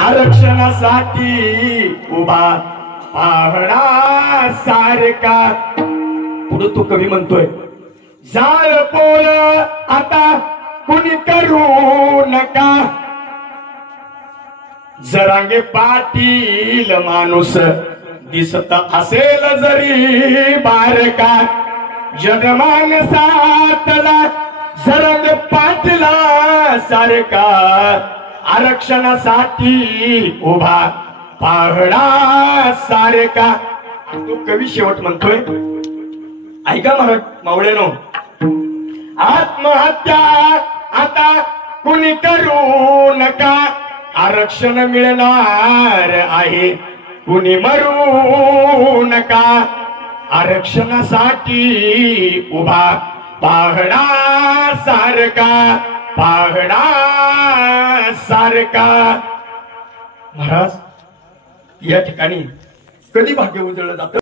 आरक्षणासाठी उभा पाहणा सारखा। पुढे तो कवी म्हणतोय, जाळपोळ आता कुणी करू नका, जरांगे पाटील माणूस दिसत असेल जरी बारका, जनमानसातला जरांगे पाटला सारखा, आरक्षणासाठी उभा पाहणा सारखा। तो कवी शेवट म्हणतोय, ऐका मावळ्यानो, आत्महत्या आता कुणी करू नका, आरक्षण मिळणार आहे कुणी मरू नका, आरक्षणासाठी उभा पाहणा सारखा, पाहणा सारखा। महाराज, या ठिकाणी कधी भाग्य उजळलं जातं।